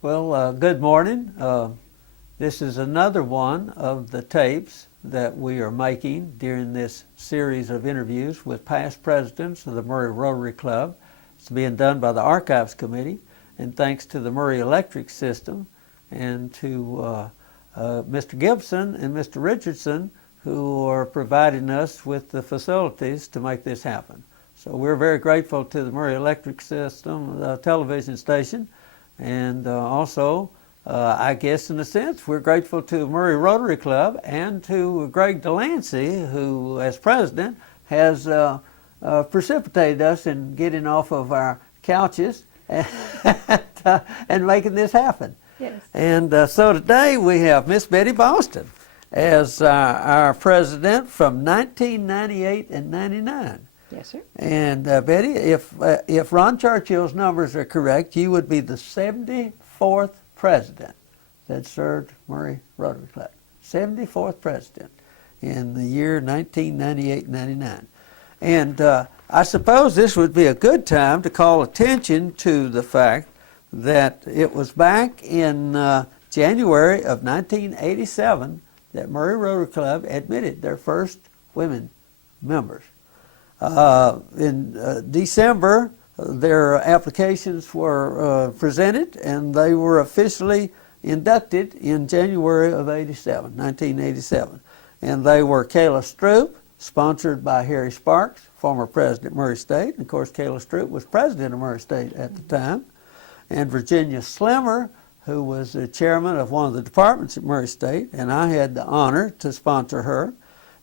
Well, good morning. This is another one of the tapes that we are making during this series of interviews with past presidents of the Murray Rotary Club. It's being done by the Archives Committee, and thanks to the Murray Electric System and to Mr. Gibson and Mr. Richardson, who are providing us with the facilities to make this happen. So we're very grateful to the Murray Electric System television station. And also, I guess in a sense, we're grateful to Murray Rotary Club and to Greg Delancey, who, as president, has precipitated us in getting off of our couches and making this happen. Yes. And so today we have Miss Betty Boston as our president from 1998 and 99. Yes, sir. And Betty, if Ron Churchill's numbers are correct, you would be the 74th president that served Murray Rotary Club. 74th president in the year 1998-99. And I suppose this would be a good time to call attention to the fact that it was back in January of 1987 that Murray Rotary Club admitted their first women members. In December, their applications were presented, and they were officially inducted in January of 1987. And they were Kayla Stroop, sponsored by Harry Sparks, former president of Murray State. And of course, Kayla Stroop was president of Murray State at the time. And Virginia Slimmer, who was the chairman of one of the departments at Murray State, and I had the honor to sponsor her.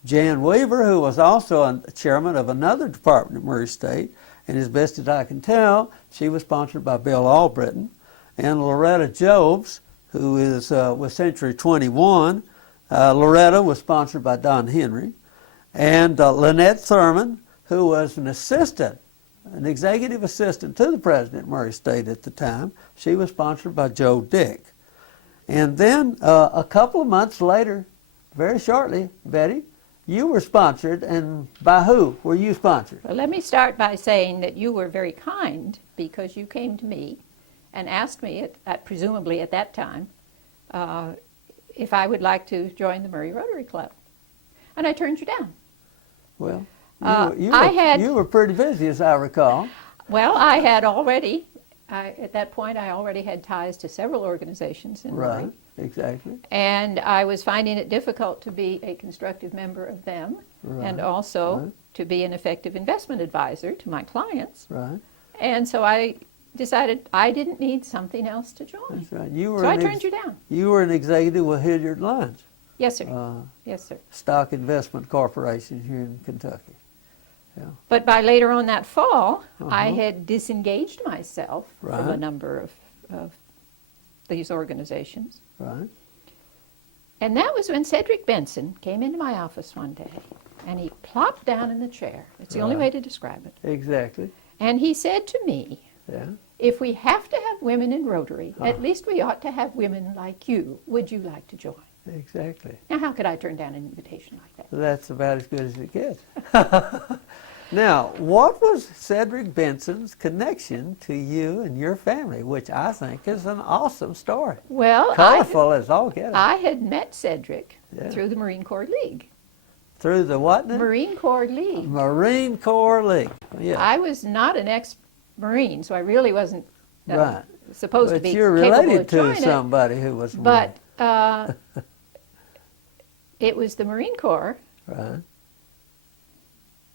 Jan Weaver, who was also a chairman of another department at Murray State, and as best as I can tell, she was sponsored by Bill Albritton. And Loretta Jobs, who is with Century 21, Loretta was sponsored by Don Henry. And Lynette Thurman, who was an assistant, an executive assistant to the president at Murray State at the time, she was sponsored by Joe Dick. And then a couple of months later, very shortly, Betty, you were sponsored, and by who were you sponsored? Well, let me start by saying that you were very kind because you came to me and asked me, presumably at that time, if I would like to join the Murray Rotary Club. And I turned you down. Well, you were pretty busy, as I recall. Well, I had already, at that point, I already had ties to several organizations in Murray. Right, exactly. And I was finding it difficult to be a constructive member of them, and also to be an effective investment advisor to my clients. Right. And so I decided I didn't need something else to join. That's right. So I turned you down. You were an executive with Hilliard Lyons. Yes, sir. Yes, sir. Stock Investment Corporation here in Kentucky. Yeah. But by later on that fall, I had disengaged myself from a number of these organizations. Right. And that was when Cedric Benson came into my office one day, and he plopped down in the chair. It's the only way to describe it. Exactly. And he said to me, Yeah. if we have to have women in Rotary, at least we ought to have women like you. Would you like to join? Exactly. Now, how could I turn down an invitation like that? That's about as good as it gets. Now, what was Cedric Benson's connection to you and your family, which I think is an awesome story. Well, colorful as all get out. I had met Cedric through the Marine Corps League. Through the what now? Marine Corps League. Marine Corps League. Yeah. I was not an ex-Marine, so I really wasn't supposed to be capable of joining it. But you're related to somebody who was Marine. But it was the Marine Corps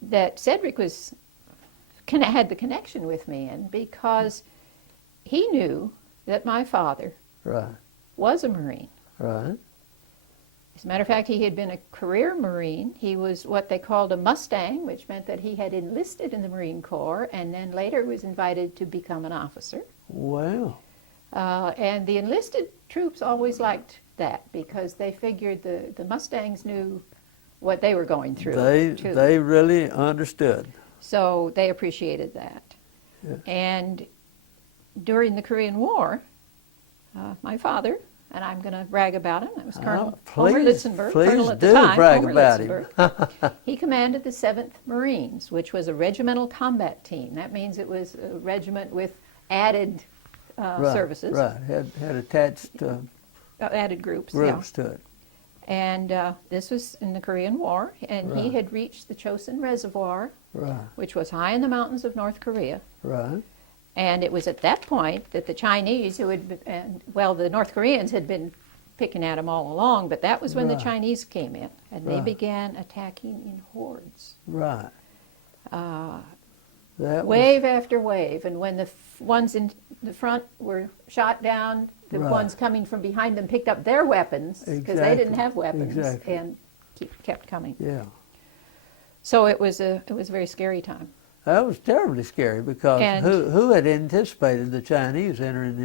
that Cedric had the connection with me in, because he knew that my father was a Marine. Right. As a matter of fact, he had been a career Marine. He was what they called a Mustang, which meant that he had enlisted in the Marine Corps and then later was invited to become an officer. Wow. And the enlisted troops always liked that because they figured the Mustangs knew what they were going through, too. They really understood. So they appreciated that. Yeah. And during the Korean War, my father, and I'm going to brag about him, that was Colonel Homer Litzenberg, Colonel at the time, brag Homer about Litzenberg. Him. He commanded the 7th Marines, which was a regimental combat team. That means it was a regiment with added services. Right, had attached added groups to yeah. it. And this was in the Korean War, and he had reached the Chosin Reservoir, which was high in the mountains of North Korea. Right. And it was at that point that the Chinese, who had been, the North Koreans had been picking at them all along, but that was when the Chinese came in, and they began attacking in hordes. Right. Wave after wave, and when the ones in the front were shot down, the ones coming from behind them picked up their weapons, because they didn't have weapons, and kept coming. Yeah. So it was a very scary time. That was terribly scary because who had anticipated the Chinese getting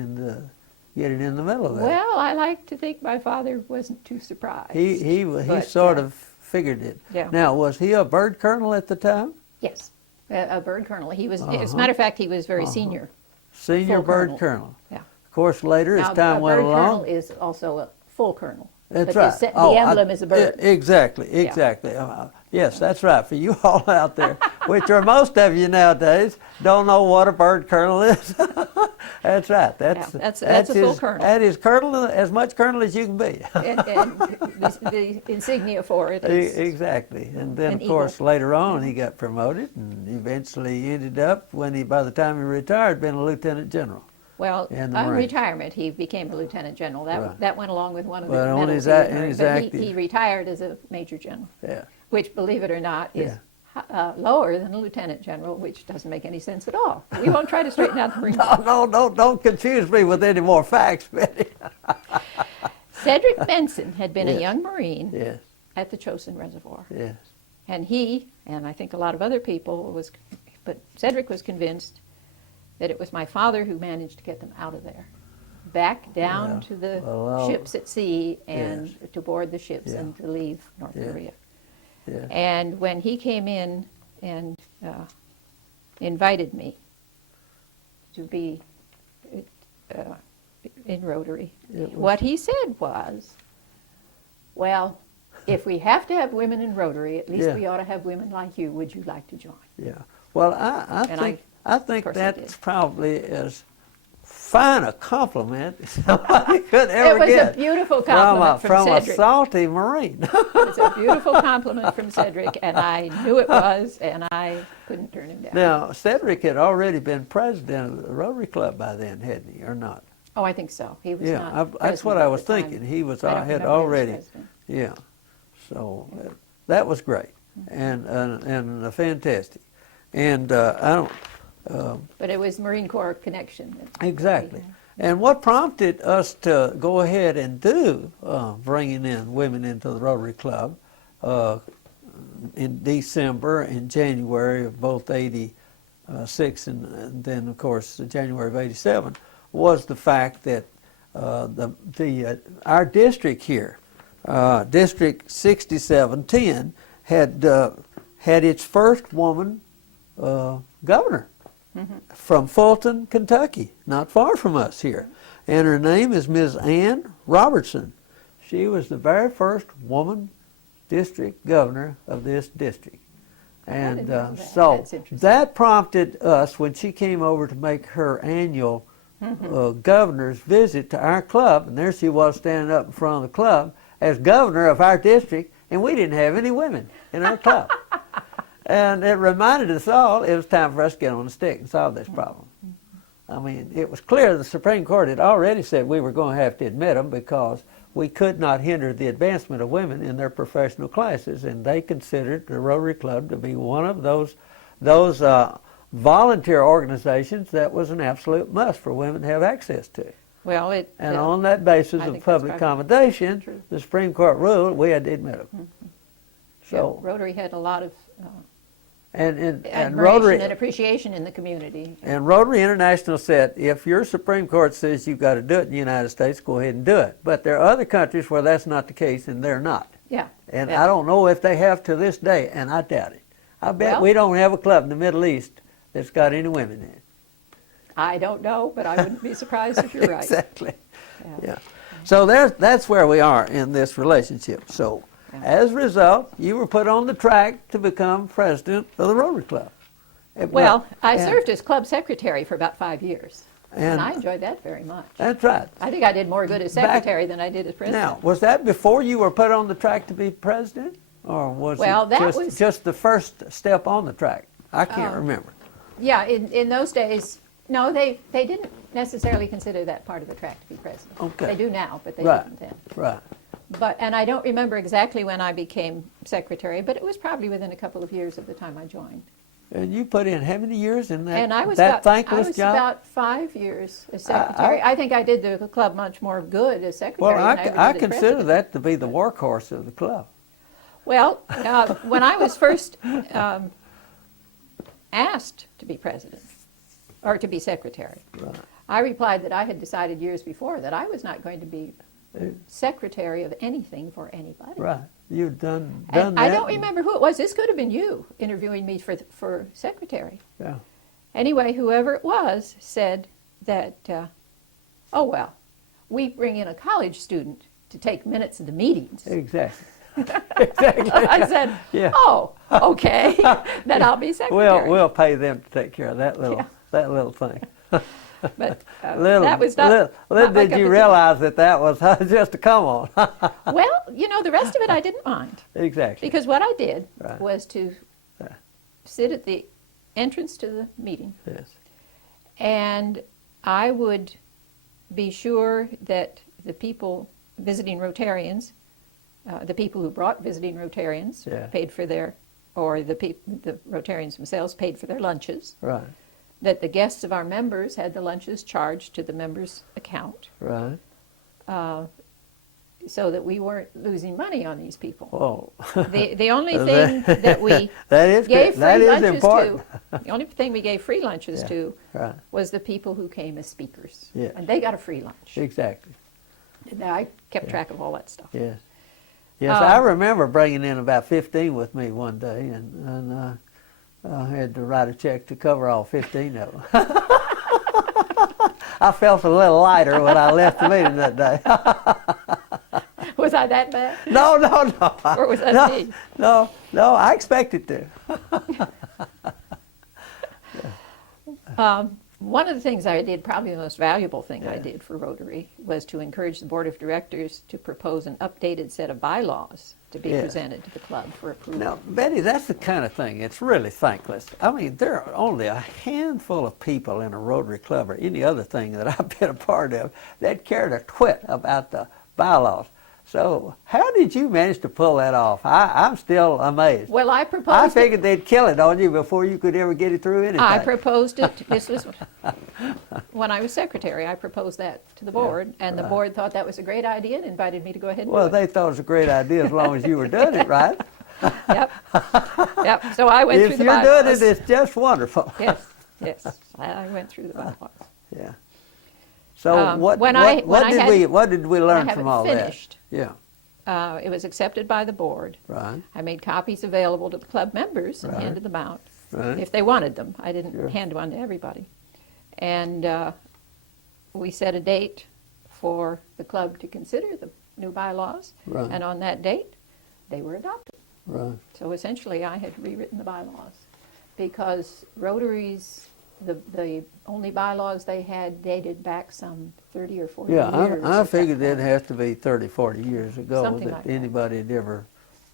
in the middle of that? Well, I like to think my father wasn't too surprised. He sort of figured it. Yeah. Now, was he a bird colonel at the time? Yes, a bird colonel. He was, as a matter of fact, he was very senior. Senior bird colonel. Yeah. Of course, later as time went along. A bird colonel is also a full colonel. That's but right. The emblem is a bird. Exactly. Yes, that's right. For you all out there, which are most of you nowadays, don't know what a bird colonel is. That's right. That's a full colonel. That is colonel, as much colonel as you can be. and the insignia for it is exactly. And then, of eagle. course, later on he got promoted and eventually ended up, by the time he retired, being a lieutenant general. Well, on retirement, he became a lieutenant general. That went along with one of the medals. But he retired as a major general, which, believe it or not, is lower than a lieutenant general, which doesn't make any sense at all. We won't try to straighten out the Marine Corps. Don't confuse me with any more facts, Betty. Cedric Benson had been a young Marine at the Chosin Reservoir. Yes. And he, and I think a lot of other people, but Cedric was convinced that it was my father who managed to get them out of there, back down to the ships at sea and to board the ships and to leave North Korea. Yeah. And when he came in and invited me to be in Rotary, what he said was, well, if we have to have women in Rotary, at least we ought to have women like you. Would you like to join? Yeah. Well, I think that's probably as fine a compliment as somebody could ever get. It was a beautiful compliment from Cedric. From a salty Marine. It was a beautiful compliment from Cedric, and I knew it was, and I couldn't turn him down. Now, Cedric had already been president of the Rotary Club by then, hadn't he, or not? Oh, I think so. He was not that's what I was thinking. Time. He had already, So that was great, and fantastic. And I don't. But it was Marine Corps connection. Exactly. And what prompted us to go ahead and do bringing in women into the Rotary Club in December and January of both 86 and then, of course, January of 87 was the fact that our district here, District 6710, had its first woman governor. From Fulton, Kentucky, not far from us here. And her name is Ms. Ann Robertson. She was the very first woman district governor of this district. And so that prompted us, when she came over to make her annual governor's visit to our club, and there she was standing up in front of the club as governor of our district, and we didn't have any women in our club. And it reminded us all it was time for us to get on the stick and solve this problem. I mean, it was clear the Supreme Court had already said we were going to have to admit them because we could not hinder the advancement of women in their professional classes, and they considered the Rotary Club to be one of those volunteer organizations that was an absolute must for women to have access to. Well, And on that basis I of think that's public probably accommodation, true. the Supreme Court ruled we had to admit them. So, yeah, Rotary had a lot of and admiration Rotary and appreciation in the community. and Rotary International said, if your Supreme Court says you've got to do it in the United States, go ahead and do it. But there are other countries where that's not the case, and they're not. Yeah. And yeah. I don't know if they have to this day, and I doubt it. I bet Well- we don't have a club in the Middle East that's got any women in it. I don't know, but I wouldn't be surprised if you're right. Exactly. Yeah. Yeah. So that's where we are in this relationship. So Yeah. as a result, you were put on the track to become president of the Rotary Club. Well, I and- served as club secretary for about 5 years, and And- I enjoyed that very much. That's right. I think I did more good as secretary than I did as president. Now, was that before you were put on the track to be president? Or was Well, it that just, was- just the first step on the track? I can't remember. Yeah, in those days, no, they didn't necessarily consider that part of the track to be president. Okay. They do now, but they Right. didn't then. Right. And I don't remember exactly when I became secretary, but it was probably within a couple of years of the time I joined. And you put in how many years in that, And I was that about, I thankless was job? about 5 years as secretary. I think I did the club much more good as secretary Well, than I ever did I as consider president. that to be the workhorse of the club. Well, when I was first asked to be president, or to be secretary, Right. I replied that I had decided years before that I was not going to be secretary of anything for anybody. Right. You've done And that. I don't remember who it was. This could have been you interviewing me for secretary. Yeah. Anyway, whoever it was said that, oh, well, we bring in a college student to take minutes of the meetings. Exactly. Exactly. I said, Yeah. oh, okay, then I'll be secretary. We'll pay them to take care of that little thing. But Little, that was not, little not my did cup you of tea. realize that was just a come on. Well, the rest of it I didn't mind. Exactly. Because what I did Right. was to Right. sit at the entrance to the meeting, Yes. and I would be sure that the people visiting Rotarians, the people who brought visiting Rotarians, Yeah. paid for their, or the Rotarians themselves paid for their lunches, Right. that the guests of our members had the lunches charged to the members' account, Right. so that we weren't losing money on these people. Whoa. The only thing that we That is gave good. free That is lunches important. to, the only thing we gave free lunches Yeah. to Right. was the people who came as speakers. Yeah. And they got a free lunch. Exactly. And I kept track of all that stuff. Yes. Yes, I remember bringing in about 15 with me one day, and I had to write a check to cover all 15 of them. I felt a little lighter when I left the meeting that day. Was I that bad? No. Or was that no, me? No, I expected to. One of the things I did, probably the most valuable thing I did for Rotary, was to encourage the board of directors to propose an updated set of bylaws to be Yes. presented to the club for approval. Now, Betty, that's the kind of thing, it's really thankless. I mean, there are only a handful of people in a Rotary Club or any other thing that I've been a part of that cared a twit about the bylaws. So how did you manage to pull that off? I'm still amazed. Well, I I proposed it. figured they'd kill it on you before you could ever get it through anything. I proposed it, this was when I was secretary, I proposed that to the board, and the board thought that was a great idea and invited me to go ahead and Well, do it. they thought it was a great idea as long as you were doing it, right? Yep, yep, so I went If through the you're bylaws. doing it, it's just wonderful. Yes, I went through the bylaws. Yeah. So what when did we when I learn have from it all finished, that? Yeah. it was accepted by the board. Right. I made copies available to the club members and Right. handed them out Right. if they wanted them. I didn't Sure. hand one to everybody. And we set a date for the club to consider the new bylaws. Right. And on that date, they were adopted. Right. So essentially, I had rewritten the bylaws because Rotary's, the only bylaws they had dated back some 30 or 40 Yeah, years. I at figured that it'd point. have to be 30, 40 years ago Something that like that. anybody had ever.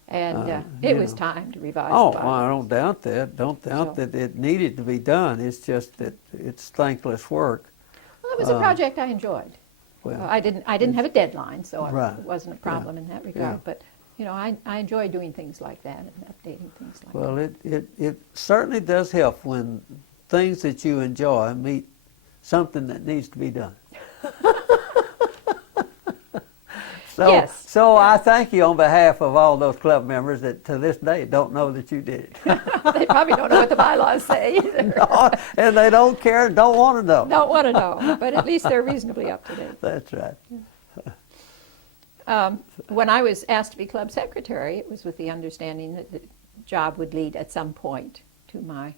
And you it was know. time to revise Oh, the well, I bylaws. don't doubt that. Don't doubt So- that it needed to be done. It's just that it's thankless work. Well, it was a project I enjoyed. Well, I didn't have a deadline, so Right. it wasn't a problem in that regard. Yeah. But I enjoy doing things like that and updating things like well, that. it certainly does help when things that you enjoy meet something that needs to be done. So, Yes. so I thank you on behalf of all those club members that to this day don't know that you did it. They probably don't know what the bylaws say either. And they don't care, don't want to know. Don't want to know, but at least they're reasonably up to date. That's right. When I was asked to be club secretary, it was with the understanding that the job would lead at some point to my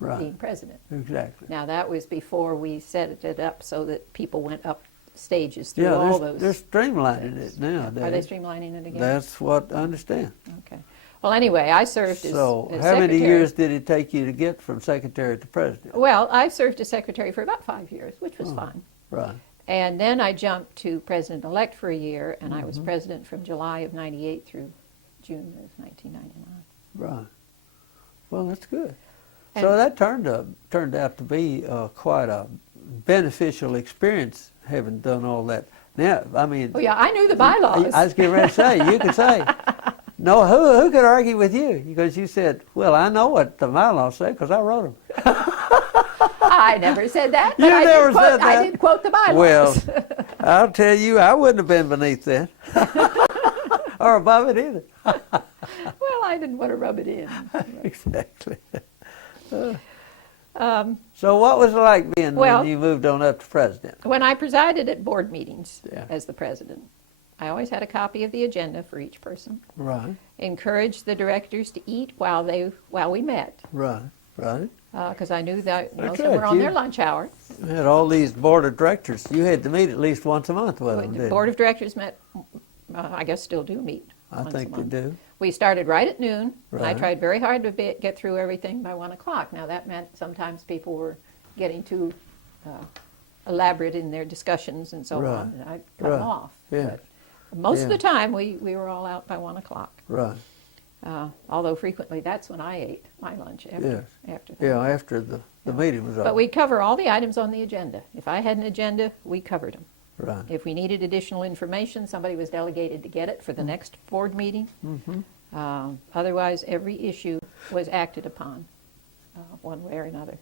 Right. being president. Exactly. Now, that was before we set it up so that people went up stages through Yeah, all they're those. streamlining it now. Are they streamlining it again? That's what I understand. Okay. Well, anyway, I served as So, as how many secretary. years did it take you to get from secretary to president? Well, I served as secretary for about 5 years, which was Oh. fine. Right. And then I jumped to president-elect for a year, and I Mm-hmm. was president from July of 98 through June of 1999. Right. Well, that's good. And- So that turned out to be quite a beneficial experience, having done all that. Now, I mean, Oh, yeah, I knew the bylaws. I was getting ready to say, you could say, no, who could argue with you? Because you said, well, I know what the bylaws say because I wrote them. I never said that, but You never quote, said that. I did quote the bylaws. Well, I'll tell you, I wouldn't have been beneath that. Or above it either. Well, I didn't want to rub it in. Exactly. So what was it like being Well- when you moved on up to president? When I presided at board meetings Yeah. as the president, I always had a copy of the agenda for each person. Right, Encouraged the directors to eat while we met, right. because I knew that That's most of them were right, on you- their lunch hour. You had all these board of directors. You had to meet at least once a month with them, The didn't board you? of directors met, I guess still do meet I once think a they month. do. We started right at noon, and I Right. tried very hard to get through everything by 1 o'clock. Now, that meant sometimes people were getting too elaborate in their discussions and so Right. on, and I'd cut Right. them off. Yeah. But most of Yeah. the time, we were all out by 1 o'clock. Right. Although frequently, that's when I ate my lunch after that. Yeah, after the meeting was over. But we'd cover all the items on the agenda. If I had an agenda, we covered them. Right. If we needed additional information, somebody was delegated to get it for the next board meeting. Otherwise, every issue was acted upon one way or another.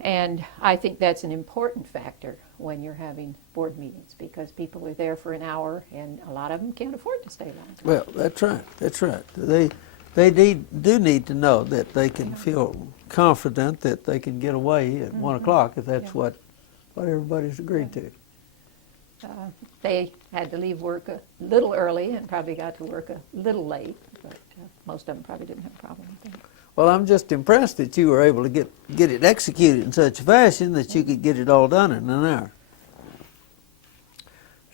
And I think that's an important factor when you're having board meetings, because people are there for an hour, and a lot of them can't afford to stay long. Well, that's right. That's right. They do need to know that they can feel confident that they can get away at 1 o'clock if that's Yeah. what everybody's agreed to. They had to leave work a little early and probably got to work a little late, but most of them probably didn't have a problem with that. Well, I'm just impressed that you were able to get it executed in such a fashion that you could get it all done in an hour.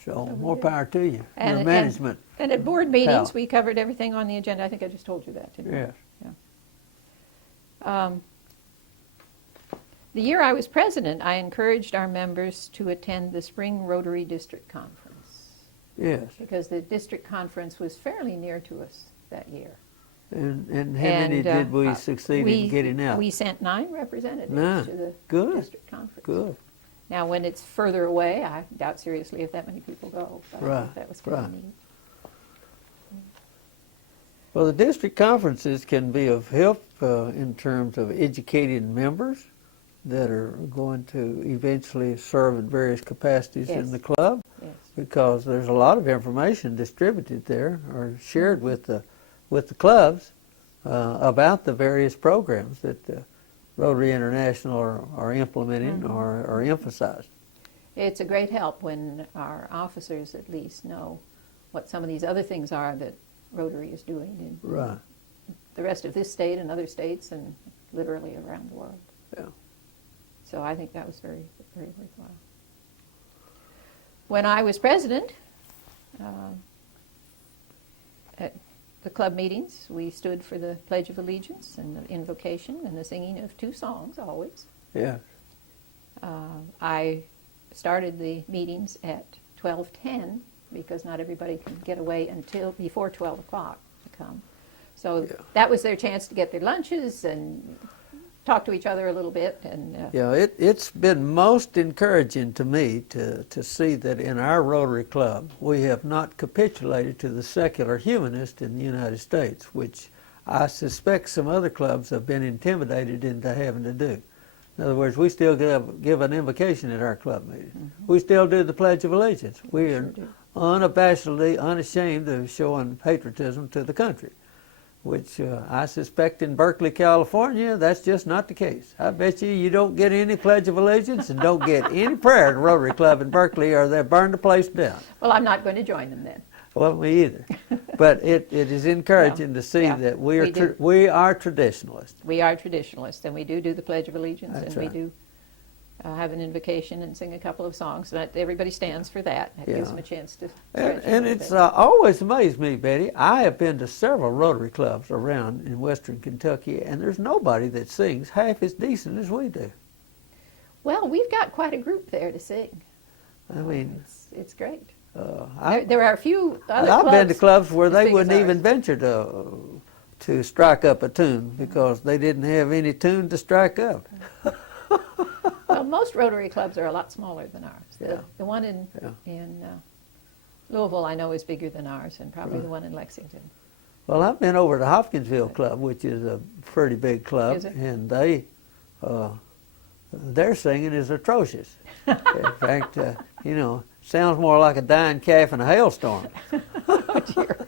So more power to you, your management. And at board meetings, Pal. we covered everything on the agenda. I think I just told you that, didn't I? Yes. Yeah. The year I was president, I encouraged our members to attend the Spring Rotary District Conference, Yes. because the district conference was fairly near to us that year. And how many did we succeed in getting out? We sent 9 representatives 9. to the Good. district conference. Good. Now, when it's further away, I doubt seriously if that many people go. But I Right, think that was kind right. of neat. Well, the district conferences can be of help in terms of educating members that are going to eventually serve in various capacities in Yes. the club, Yes. because there's a lot of information distributed there or shared with the clubs about the various programs that Rotary International are implementing or are emphasizing. It's a great help when our officers at least know what some of these other things are that Rotary is doing in Right. the rest of this state and other states and literally around the world. Yeah. So I think that was very, very worthwhile. When I was president, at the club meetings, we stood for the Pledge of Allegiance and the invocation and the singing of 2 songs always. Yeah. I started the meetings at 12:10 because not everybody can get away until before 12 o'clock to come. So Yeah. that was their chance to get their lunches and talk to each other a little bit. And Yeah, it's been most encouraging to me to see that in our Rotary Club we have not capitulated to the secular humanist in the United States, which I suspect some other clubs have been intimidated into having to do. In other words, we still give an invocation at our club meetings. We still do the Pledge of Allegiance. We are unabashedly, unashamed of showing patriotism to the country, which I suspect in Berkeley, California, that's just not the case. I bet you don't get any Pledge of Allegiance and don't get any prayer at a Rotary Club in Berkeley, or they'll burn the place down. Well, I'm not going to join them then. Well, me either. But it is encouraging to see that we are traditionalists. We are traditionalists, and we do the Pledge of Allegiance, That's and right. we do have an invocation and sing a couple of songs. But everybody stands for that. It gives them a chance to. And it's always amazed me, Betty. I have been to several Rotary clubs around in Western Kentucky, and there's nobody that sings half as decent as we do. Well, we've got quite a group there to sing. I mean, it's great. I've There are a few other clubs. been to clubs where as they big as wouldn't even ours. venture to strike up a tune because they didn't have any tune to strike up. Well, most Rotary clubs are a lot smaller than ours. Yeah. The one in Louisville, I know, is bigger than ours, and probably the one in Lexington. Well, I've been over to Hopkinsville Club, which is a pretty big club, Is it? and their singing is atrocious. In fact, sounds more like a dying calf in a hailstorm. Oh, dear.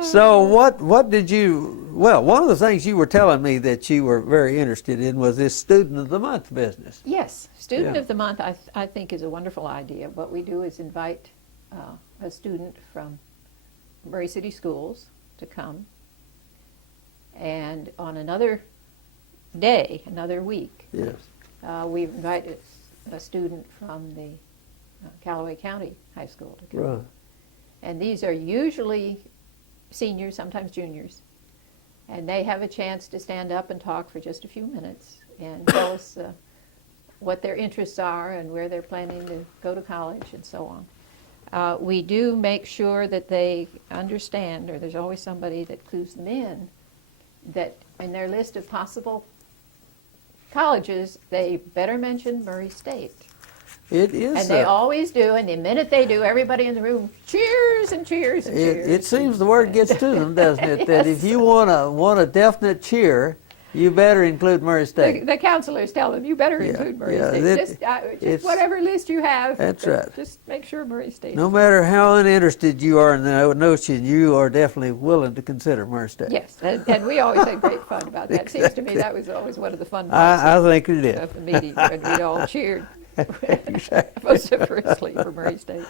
So what did you, well, one of the things you were telling me that you were very interested in was this Student of the Month business. Yes, Student Yeah. of the Month I think is a wonderful idea. What we do is invite a student from Murray City Schools to come, and on another day, another week, Yes. we invite a student from the Callaway County High School to come. Right. And these are usually seniors, sometimes juniors, and they have a chance to stand up and talk for just a few minutes and tell us what their interests are and where they're planning to go to college and so on. We do make sure that they understand, or there's always somebody that clues them in, that in their list of possible colleges, they better mention Murray State. It is. And they always do, and the minute they do, everybody in the room cheers and cheers and cheers. It seems the word gets to them, doesn't it? That if Yes. you want a definite cheer, you better include Murray State. The counselors tell them, you better Yeah, include Murray yeah, State. it's- Just whatever list you have. That's right. Just make sure Murray State. No matter how uninterested you are in the notion, you are definitely willing to consider Murray State. Yes, and we always had great fun about that. It seems to me that was always one of the fun parts I think it is. of the meeting, when we all cheered vociferously for Murray State.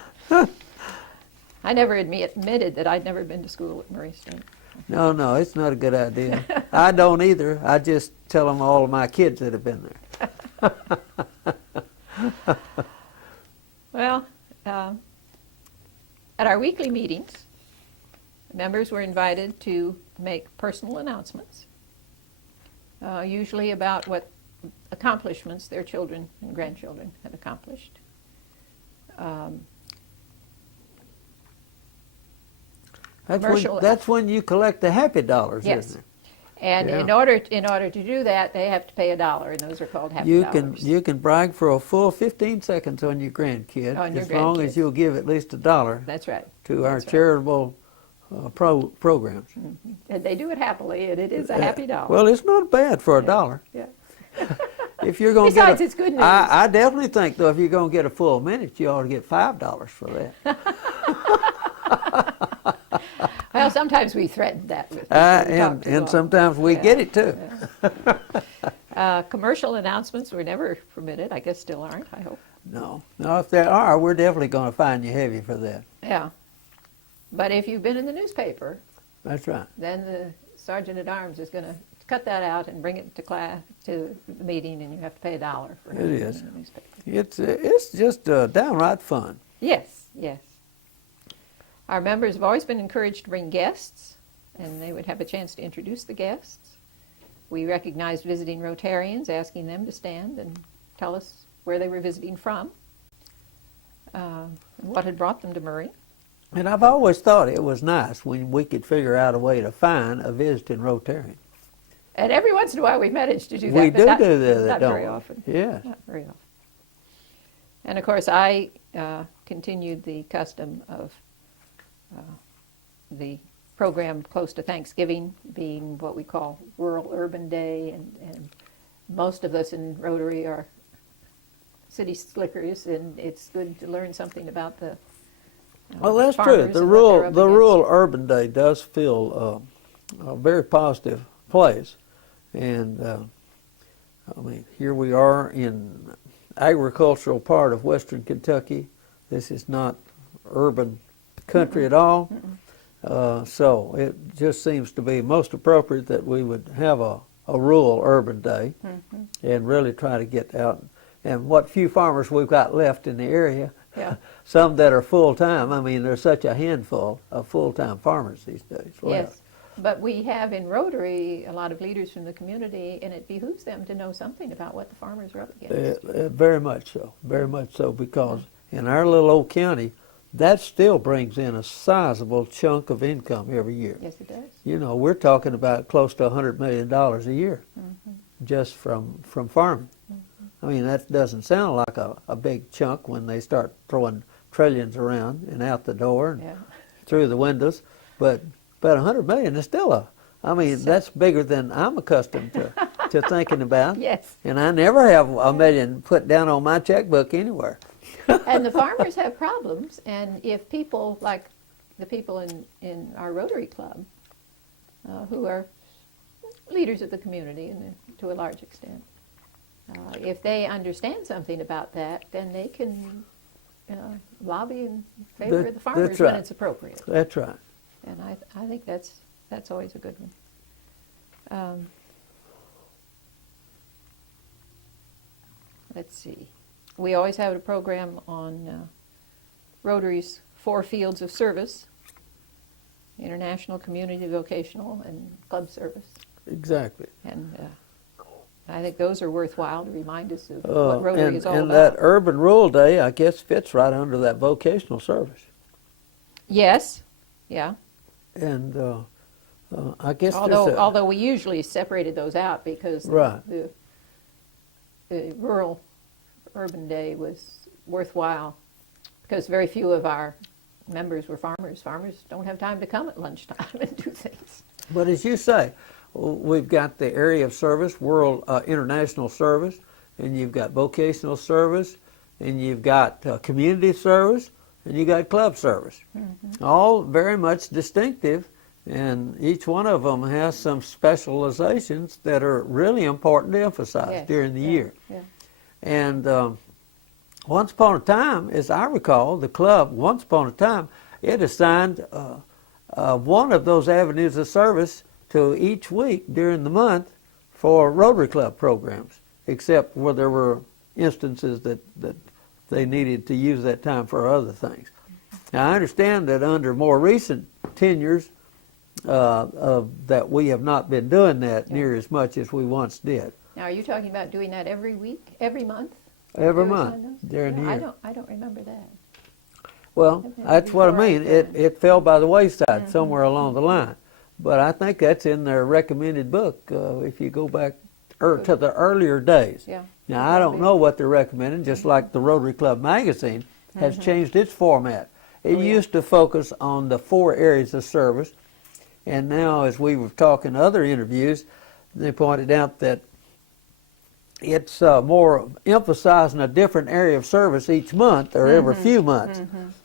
I never admitted that I'd never been to school at Murray State. No, it's not a good idea. I don't either. I just tell them all of my kids that have been there. Well, at our weekly meetings, members were invited to make personal announcements, usually about what accomplishments their children and grandchildren had accomplished. That's when you collect the happy dollars, Yes. isn't it? And Yeah. in order to do that, they have to pay $1, and those are called happy You dollars. can brag for a full 15 seconds on your grandkid, On your as long grandkid. as you'll give at least $1 That's right. to our That's right. charitable programs. And they do it happily, and it is a happy dollar. Well, it's not bad for $1. Yeah. If you're going to Besides, it's good news. I definitely think though, if you're going to get a full minute, you ought to get $5 for that. Well, sometimes we threaten that with people we talk to And all. sometimes we Yeah. get it too. Commercial announcements were never permitted. I guess still aren't, I hope. No, if there are, we're definitely going to fine you heavy for that. Yeah. But if you've been in the newspaper, That's right. then the sergeant at arms is going to cut that out and bring it to class, to the meeting, and you have to pay $1 for It having been is. in the newspaper. It's just downright fun. Yes, yes. Our members have always been encouraged to bring guests, and they would have a chance to introduce the guests. We recognized visiting Rotarians, asking them to stand and tell us where they were visiting from, and what had brought them to Murray. And I've always thought it was nice when we could figure out a way to find a visiting Rotarian. And every once in a while we manage to do that. We but do not, do that, not don't very we? often. Yes. Not very often. And of course, I continued the custom of the program close to Thanksgiving, being what we call Rural Urban Day, and most of us in Rotary are city slickers, and it's good to learn something about the Well, that's true. farmers The and what they're up rural against. urban day does feel a very positive place, and I mean, here we are in agricultural part of Western Kentucky. This is not urban country at all. So it just seems to be most appropriate that we would have a rural urban day and really try to get out. And what few farmers we've got left in the area, Yeah. some that are full-time. I mean, there's such a handful of full-time farmers these days left. Yes, but we have in Rotary a lot of leaders from the community, and it behooves them to know something about what the farmers are up against. Very much so, because in our little old county, that still brings in a sizable chunk of income every year. Yes, it does. You know, we're talking about close to $100 million a year just from farming. I mean, that doesn't sound like a big chunk when they start throwing trillions around and out the door and Yeah. through the windows, but 100 million is still I mean, that's bigger than I'm accustomed to thinking about. Yes. And I never have $1 million put down on my checkbook anywhere. And the farmers have problems, and if people like the people in our Rotary Club, who are leaders of the community to a large extent, if they understand something about that, then they can lobby in favor of the farmers that's right. when it's appropriate. That's right. And I think that's always a good one. Let's see. We always have a program on Rotary's 4 fields of service: international, community, vocational, and club service. Exactly. And I think those are worthwhile to remind us of what Rotary is all and about. that urban rural day, I guess, fits right under that vocational service. Yes, yeah. And I guess Although we usually separated those out because Right. the rural urban day was worthwhile because very few of our members were farmers. Farmers don't have time to come at lunchtime and do things. But as you say, we've got the area of service, world international service, and you've got vocational service, and you've got community service, and you got club service. All very much distinctive, and each one of them has some specializations that are really important to emphasize Yes, during the yeah, year. yeah. And once upon a time, as I recall, the club, once upon a time, it assigned one of those avenues of service to each week during the month for Rotary Club programs, except where there were instances that they needed to use that time for other things. Now, I understand that under more recent tenures that we have not been doing that near as much as we once did. Now, are you talking about doing that every week, every month? Every There was month one of those? during the No, year. I don't remember that. Well, Okay, that's what I before I mean. joined. It fell by the wayside somewhere along the line. But I think that's in their recommended book if you go back to the earlier days. Yeah. Now, I don't know what they're recommending, just like the Rotary Club magazine has changed its format. It used to focus on the 4 areas of service, and now, as we were talking in other interviews, they pointed out that it's more emphasizing a different area of service each month or every few months,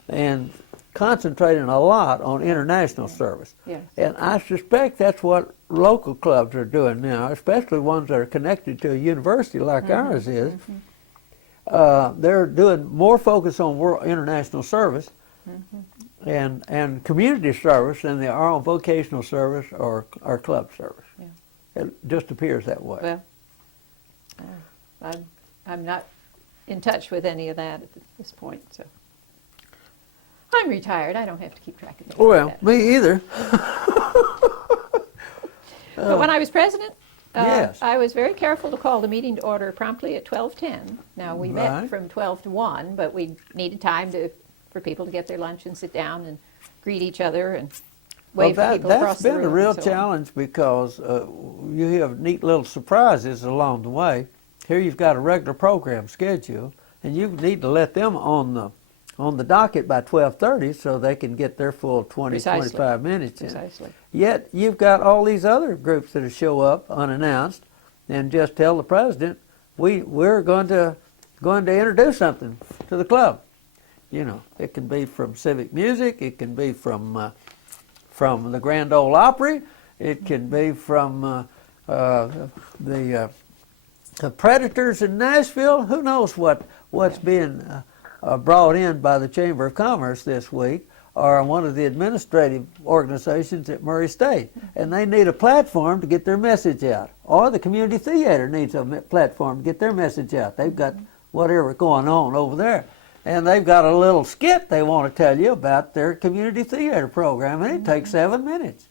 and concentrating a lot on international service. Yes. And I suspect that's what local clubs are doing now, especially ones that are connected to a university like ours is. They're doing more focus on international service and community service than they are on vocational service or club service. Yeah. It just appears that way. Well, I'm not in touch with any of that at this point, so. I'm retired. I don't have to keep track of things like Well, that. me either. But when I was president, Yes. I was very careful to call the meeting to order promptly at 12:10. Now, we met Right. from 12 to 1, but we needed time for people to get their lunch and sit down and greet each other and wave to people across That's the been room. a real and so on. challenge because you have neat little surprises along the way. Here you've got a regular program schedule, and you need to let them on on the docket by 12:30 so they can get their full 20, Precisely. 25 minutes in. Precisely. Yet you've got all these other groups that show up unannounced and just tell the president, we're going to introduce something to the club. You know, it can be from civic music, it can be from the Grand Ole Opry, it can be from the Predators in Nashville. Who knows what's being brought in by the Chamber of Commerce this week, or one of the administrative organizations at Murray State. And they need a platform to get their message out. Or the community theater needs a platform to get their message out. They've got whatever going on over there. And they've got a little skit they want to tell you about their community theater program, and it takes 7 minutes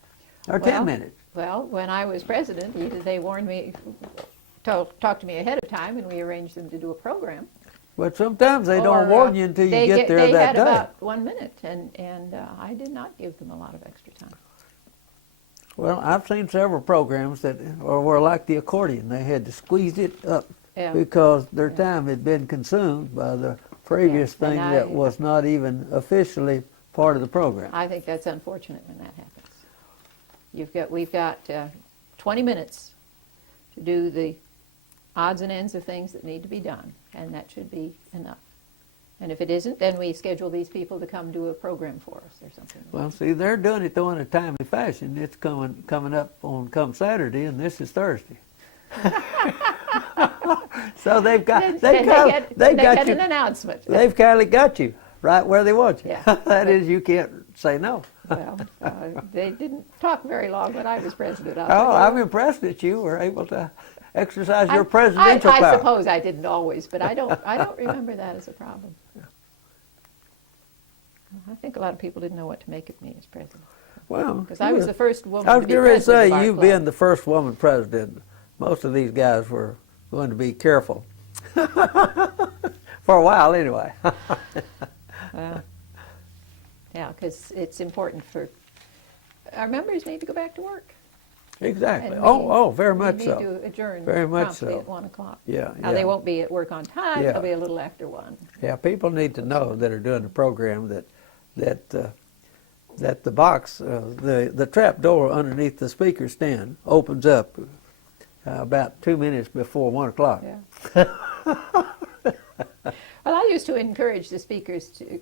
or 10 minutes. Well, when I was president, either they warned me, talked to me ahead of time, and we arranged them to do a program. But sometimes they don't warn you until you get there that day. They had about 1 minute, and I did not give them a lot of extra time. Well, I've seen several programs that were like the accordion. They had to squeeze it up because their time had been consumed by the previous thing that was not even officially part of the program. I think that's unfortunate when that happens. We've got 20 minutes to do the odds and ends of things that need to be done, and that should be enough. And if it isn't, then we schedule these people to come do a program for us or something. Well, see, they're doing it though in a timely fashion. It's coming up on come Saturday, and this is Thursday. So they've got an announcement. They've kind of got you right where they want you. Yeah. That is, you can't say no. Well, they didn't talk very long when I was president. I'm impressed that you were able to exercise your presidential power. I suppose I didn't always, but I don't remember that as a problem. I think a lot of people didn't know what to make of me as president. Well, because I was the first woman I was to be going to president of say, our you club. being the first woman president, most of these guys were going to be careful. For a while, anyway. Well, yeah, because it's important for our members need to go back to work. Exactly. And very much we so. need to adjourn Very much promptly so. at 1 o'clock. Yeah, Now, they won't be at work on time. Yeah. They'll be a little after 1. Yeah, people need to know that are doing the program that the box, the trap door underneath the speaker stand opens up about 2 minutes before 1 o'clock. Yeah. Well, I used to encourage the speakers to,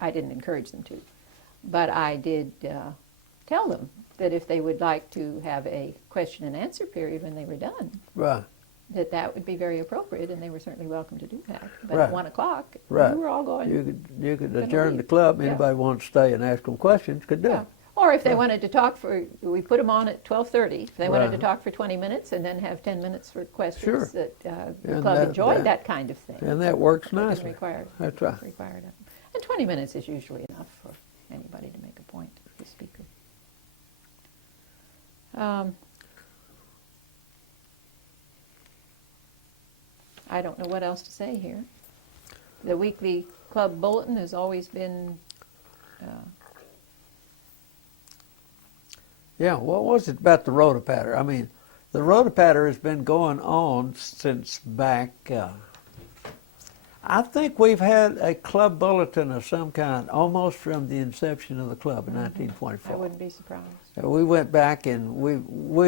I didn't encourage them to, but I did tell them that if they would like to have a question and answer period when they were done, Right. that would be very appropriate, and they were certainly welcome to do that. But Right. at 1 o'clock, Right. we were all going. You could gonna adjourn the leave. club. Yeah. Anybody wants to stay and ask them questions could do Yeah. it. Or if they wanted to talk we put them on at 12:30. If they wanted to Right. talk for 20 minutes and then have 10 minutes for questions, Sure. the And club that- enjoyed that kind of thing. And that works It didn't nicely. require- That's right. required it. And 20 minutes is usually enough for anybody to make a point to the speaker. I don't know what else to say here. The weekly club bulletin has always been Yeah, what was it about the Rotopatter? I mean, the Rotopatter has been going on since back, I think we've had a club bulletin of some kind almost from the inception of the club in 1924. I wouldn't be surprised. We went back and we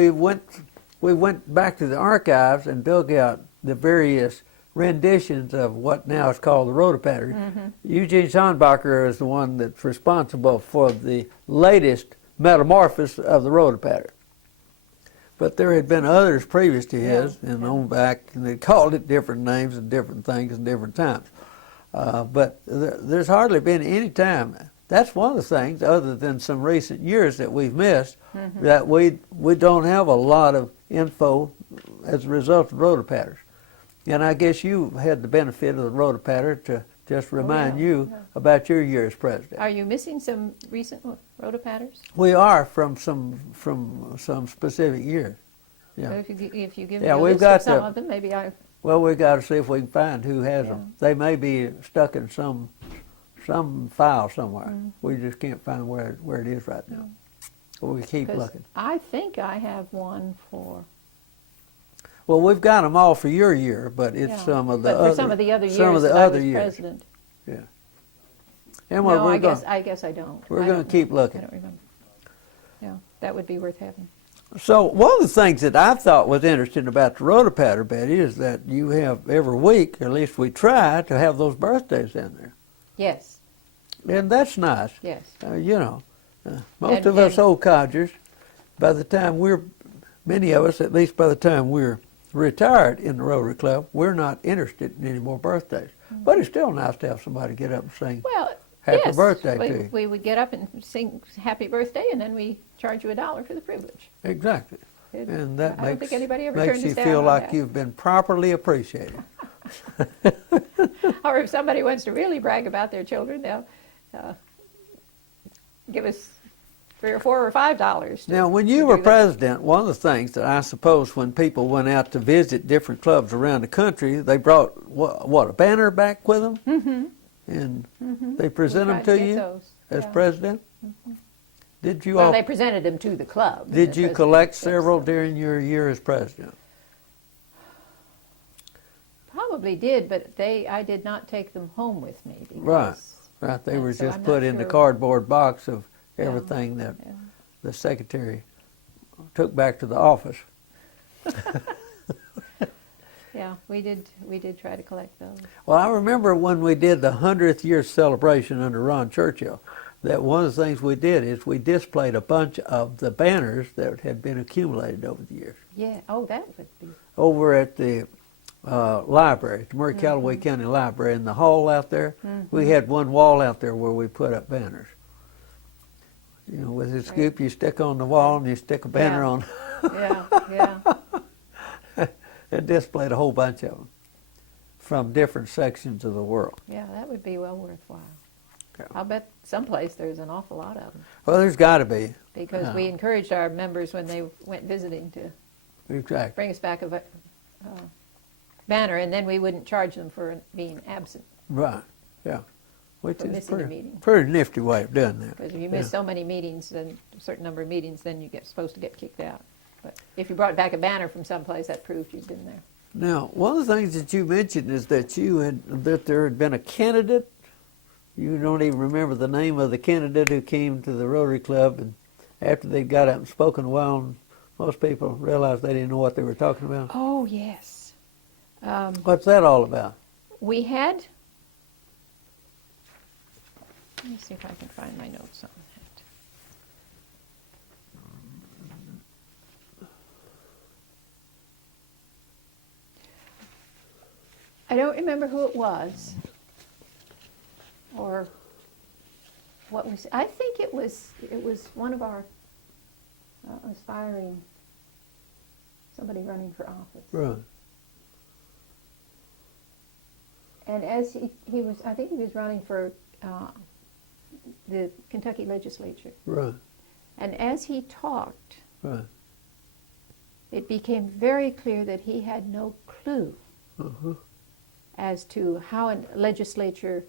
went back to the archives and dug out the various renditions of what now is called the Rotopatter. Eugene Schonbacher is the one that's responsible for the latest metamorphosis of the Rotopatter. But there had been others previous to his and on back, and they called it different names and different things and different times. But there's hardly been any time. That's one of the things, other than some recent years that we've missed, that we don't have a lot of info as a result of Rotopatters. And I guess you had the benefit of the Rotopatter to just remind you about your year as president. Are you missing some recent Rotopatters? We are from some specific years. So Yeah. if you give Yeah, me a we've list got of some to- of them, maybe I... Well, we've got to see if we can find who has them. They may be stuck in some file somewhere. We just can't find where it is right now. So we keep 'cause looking. I think I have one for... Well, we've got them all for your year, but it's Yeah. some of the But other. for some of the other years some of the that I other was years. president. Yeah. And we're No, I going. guess I don't. we're I gonna don't know. keep looking. I don't remember. Yeah, that would be worth having. So one of the things that I thought was interesting about the Rotary, Betty, is that you have every week, or at least we try to have those birthdays in there, Yes, and that's nice. yes. You know, most And- of us and- old codgers, by the time many of us, at least by the time we're retired in the Rotary Club, we're not interested in any more birthdays. But it's still nice to have somebody get up and sing Well, happy yes, birthday we, to you. we would get up and sing happy birthday, and then we charge you $1 for the privilege. Exactly. It- And that I don't think anybody ever makes turned you us down feel on like that. you've been properly appreciated. Or if somebody wants to really brag about their children, they'll give us $3 or $4 or $5. Now, when to you were do that. president, one of the things that I suppose when people went out to visit different clubs around the country, they brought, a banner back with them? Mm-hmm. And they present We them tried to get you those, as yeah. president? Did you Well, all, they presented them to the club. and did the you president collect gets several them. during your year as president? Probably did, but I did not take them home with me. Because, Right. Right, they were so just I'm put not in the sure. cardboard box of Yeah, everything that yeah. the secretary took back to the office. Yeah, we did try to collect those. Well, I remember when we did the 100th year celebration under Ron Churchill, that one of the things we did is we displayed a bunch of the banners that had been accumulated over the years Yeah, oh, that would be, over at the library, the Murray Callaway County Library, in the hall out there. We had one wall out there where we put up banners. You know, with a scoop, you stick on the wall and you stick a banner Yeah. on. yeah, yeah. It displayed a whole bunch of them from different sections of the world. Yeah, that would be well worthwhile. Okay. I'll bet someplace there's an awful lot of them. Well, there's got to be. Because we encouraged our members when they went visiting to Exactly. bring us back a banner, and then we wouldn't charge them for being absent. Right, yeah. Which For is missing a pretty, meeting. pretty nifty way of doing that. Because if you miss so many meetings, then a certain number of meetings, then you get supposed to get kicked out. But if you brought back a banner from someplace, that proved you'd been there. Now, one of the things that you mentioned is that that there had been a candidate. You don't even remember the name of the candidate who came to the Rotary Club, and after they got up and spoken a while, most people realized they didn't know what they were talking about. Oh, yes. What's that all about? We had, let me see if I can find my notes on that. I don't remember who it was or what was. I think it was one of our aspiring, somebody running for office. Right, And as he was, I think he was running for the Kentucky legislature. right, And as he talked, right. it became very clear that he had no clue Uh-huh. as to how a legislature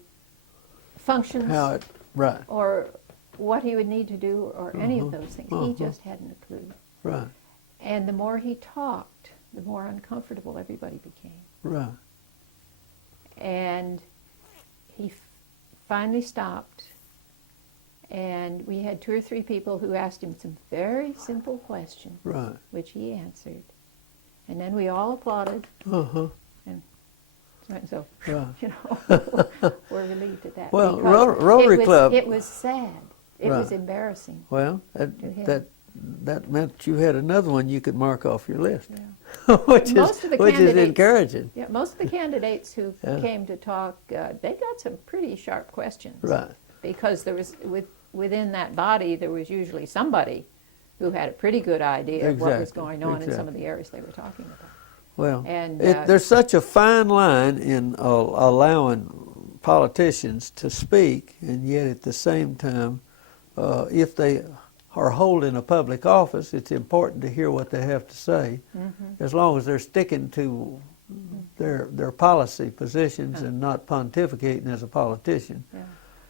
functions Right, or what he would need to do or any of those things. He uh-huh. just hadn't a clue. right, And the more he talked, the more uncomfortable everybody became. right. And he finally stopped, and we had 2 or 3 people who asked him some very simple questions, Right. which he answered. And then we all applauded, Uh-huh. and so, Right. you know, we're relieved at that. Well, because Rotary Club- It was sad. It was Right. embarrassing. Well, To him. that meant you had another one you could mark off your list, Yeah. which Most of the is candidates- encouraging. Yeah, most of the candidates who Yeah. came to talk, they got some pretty sharp questions. Right. Because there was within that body there was usually somebody who had a pretty good idea of what was Exactly, going on in some exactly. of the areas they were talking about. Well, And, there's such a fine line in allowing politicians to speak, and yet at the same time, if they are holding a public office, it's important to hear what they have to say, as long as they're sticking to their policy positions and not pontificating as a politician. Yeah.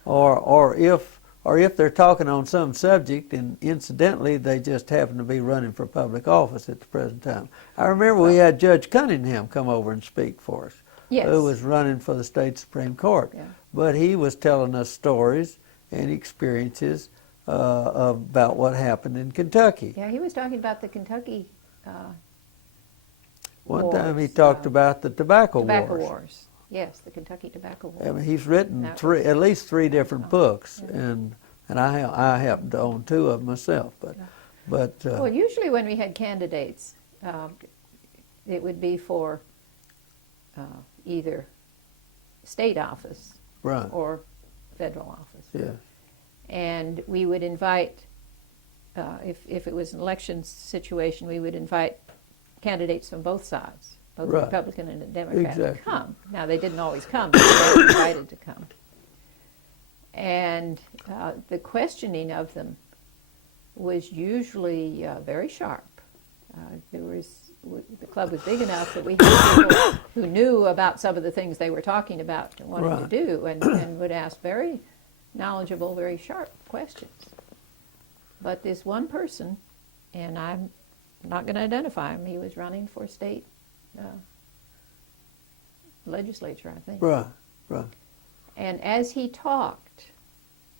Or if or if they're talking on some subject and incidentally they just happen to be running for public office at the present time. I remember we had Judge Cunningham come over and speak for us, Yes. who was running for the state Supreme Court. Yeah. But he was telling us stories and experiences about what happened in Kentucky. Yeah, he was talking about the Kentucky One time he wars, talked about the tobacco wars. Yes, the Kentucky tobacco wars. I mean, he's written That was- at least three different books, Yeah. and I happen to own two of them myself. But Well, usually when we had candidates, it would be for either state office right, or federal office. yeah, And we would invite, if it was an election situation, we would invite candidates from both sides, both Right. Republican and a Democrat, Exactly. to come. Now, they didn't always come, but they were invited to come. And the questioning of them was usually very sharp. The club was big enough that we had people who knew about some of the things they were talking about and wanted Right. to do, and would ask very knowledgeable, very sharp questions. But this one person, and I'm not going to identify him, he was running for state legislature, I think. right, right, And as he talked,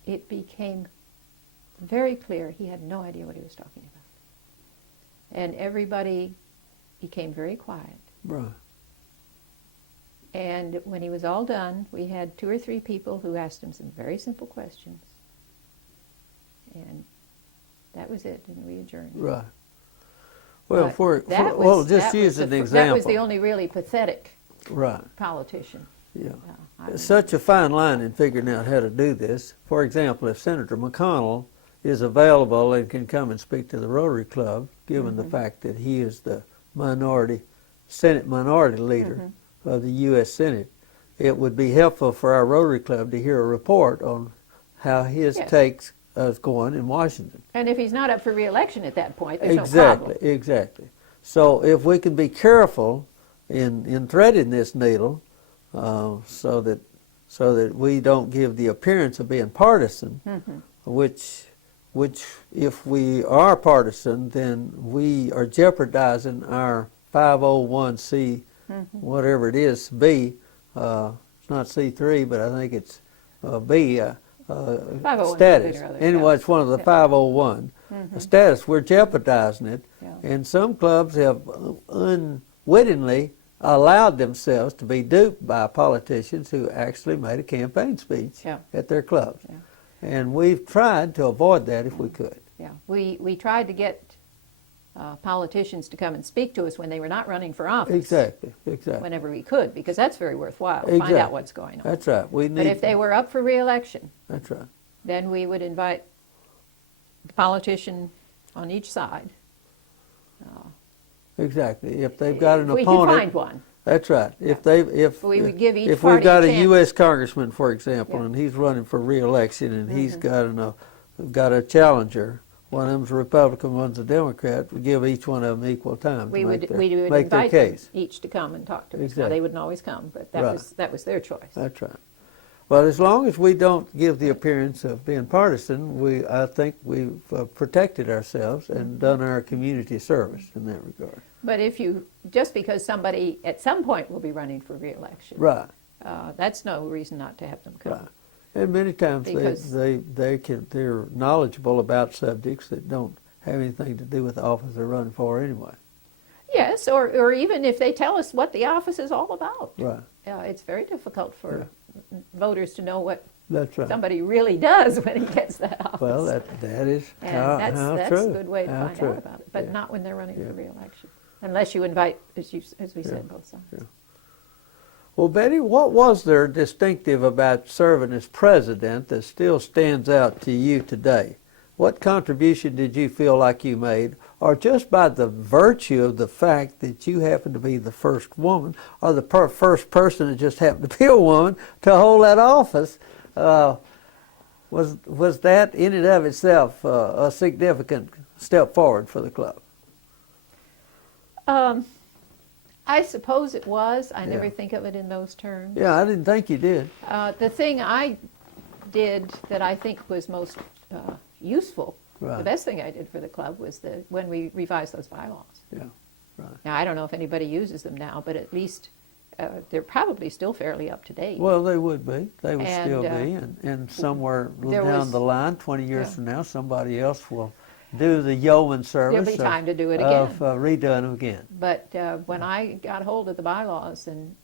it became very clear he had no idea what he was talking about. And everybody became very quiet. right. And when he was all done, we had 2 or 3 people who asked him some very simple questions. And that was it, and we adjourned. Right. Well, But that was- well, just that use was an the example. That was the only really pathetic Right. politician. Yeah. I It's such a fine line in figuring out how to do this. For example, if Senator McConnell is available and can come and speak to the Rotary Club, given the fact that he is the Senate minority leader of the U.S. Senate, it would be helpful for our Rotary Club to hear a report on how his Yes. takes is going in Washington. And if he's not up for re-election at that point, there's no Exactly, problem. exactly. So if we can be careful in threading this needle, so that we don't give the appearance of being partisan, which if we are partisan, then we are jeopardizing our 501c, whatever it is, B. It's not C3, but I think it's B. 501 Status. or other, Anyway, yeah. it's one of the Yeah. 501 status. We're jeopardizing it, Yeah. and some clubs have unwittingly allowed themselves to be duped by politicians who actually made a campaign speech Yeah. at their clubs. Yeah. And we've tried to avoid that if we could. Yeah, we tried to get politicians to come and speak to us when they were not running for office. Exactly, exactly. Whenever we could, because that's very worthwhile to find Exactly. out what's going on. That's right. We need. But if they were up for re-election, That's right. then we would invite the politician on each side. Exactly. If they've got an If we opponent. could find one. That's right. If We would give each if party we've got a a chance. U.S. congressman, for example, Yeah. and he's running for re-election, and he's got a challenger, one of them's a Republican, one's a Democrat, we give each one of them equal time We to would make their, we would make their invite them case. each to come and talk to us. Now, Exactly. they wouldn't always come, but that Right. was their choice. That's right. Well, as long as we don't give the appearance of being partisan, I think we've protected ourselves and done our community service in that regard. But just because somebody at some point will be running for re-election, Right. that's no reason not to have them come. Right. And many times Because- they're knowledgeable about subjects that don't have anything to do with the office they're running for anyway. Yes, or even if they tell us what the office is all about. Right. It's very difficult for voters to know what That's right. somebody really does when he gets that office. Well, that is and how that's true. a good way to How find true. out about it, but Yeah. not when they're running Yeah. for re-election, unless you invite, as we said, Yeah. both sides. Yeah. Well, Betty, what was there distinctive about serving as president that still stands out to you today? What contribution did you feel like you made, or just by the virtue of the fact that you happened to be the first woman, or the first person that just happened to be a woman to hold that office? Was that in and of itself a significant step forward for the club? I suppose it was. I never Yeah. think of it in those terms. Yeah, I didn't think you did. The thing I did that I think was most useful, Right. the best thing I did for the club was when we revised those bylaws. Yeah, right. Now, I don't know if anybody uses them now, but at least they're probably still fairly up to date. Well, they would be. They would And, still be. And somewhere there down was- the line, 20 years Yeah. from now, somebody else will do the yeoman service There'll be time to do it of again. redoing them again. But when I got hold of the bylaws and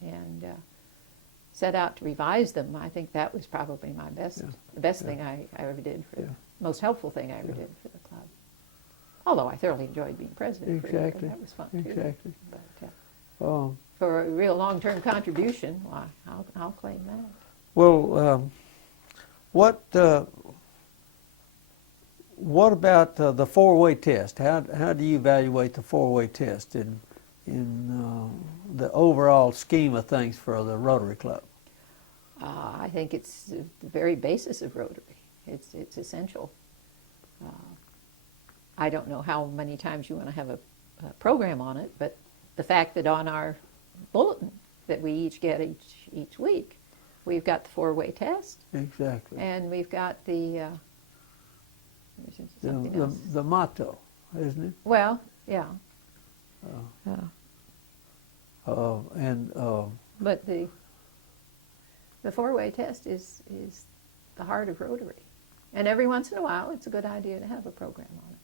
set out to revise them, I think that was probably my best, the best thing I ever did, for the most helpful thing I ever did for the club. Although I thoroughly enjoyed being president. Exactly. For it, that was fun too. Exactly. But for a real long-term contribution, why, I'll claim that. Well, what about the four-way test? How do you evaluate the four-way test in the overall scheme of things for the Rotary Club? I think it's the very basis of Rotary. It's essential. I don't know how many times you want to have a program on it, but the fact that on our bulletin that we each get each week, we've got the four-way test, Exactly. and we've got the something else. The motto, isn't it? Well, yeah. But the four-way test is the heart of Rotary. And every once in a while, it's a good idea to have a program on it.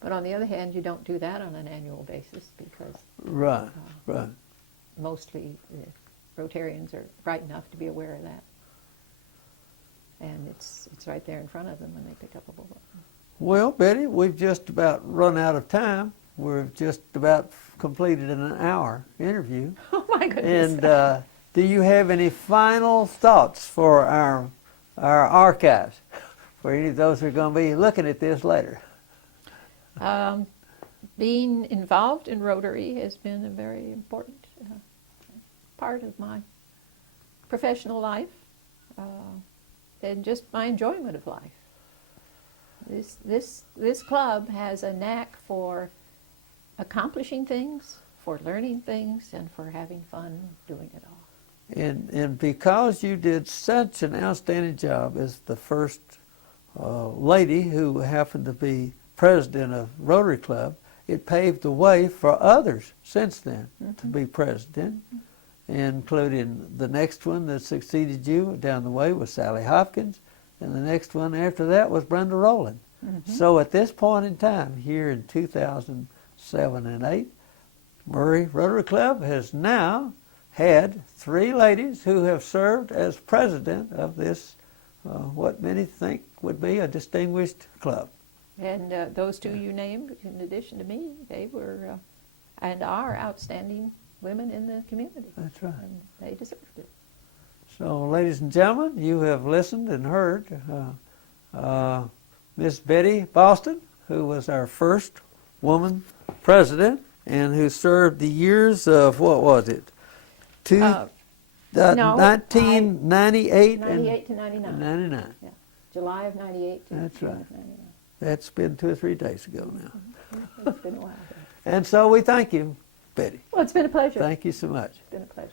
But on the other hand, you don't do that on an annual basis because Right, right. mostly Rotarians are bright enough to be aware of that. And it's right there in front of them when they pick up a bulletin. Well, Betty, we've just about run out of time. We've just about completed an hour interview. Oh my goodness. And do you have any final thoughts for our archives, for any of those who are going to be looking at this later? Being involved in Rotary has been a very important part of my professional life and just my enjoyment of life. This club has a knack for accomplishing things, for learning things, and for having fun doing it all. And because you did such an outstanding job as the first lady who happened to be president of Rotary Club, it paved the way for others since then to be president, including the next one that succeeded you down the way was Sally Hopkins, and the next one after that was Brenda Rowland. So at this point in time, here in 2007 and 8, Murray Rotary Club has now had 3 ladies who have served as president of this, what many think would be a distinguished club. And those two you named, in addition to me, they were and are outstanding women in the community. That's right. And they deserved it. So, ladies and gentlemen, you have listened and heard Miss Betty Boston, who was our first woman president and who served the years of, what was it? No, 1998 98 to 99. 99. Yeah. July of 98 to That's June right. of 99. That's been 2 or 3 days ago now. It's been a while. And so we thank you, Betty. Well, it's been a pleasure. Thank you so much. It's been a pleasure.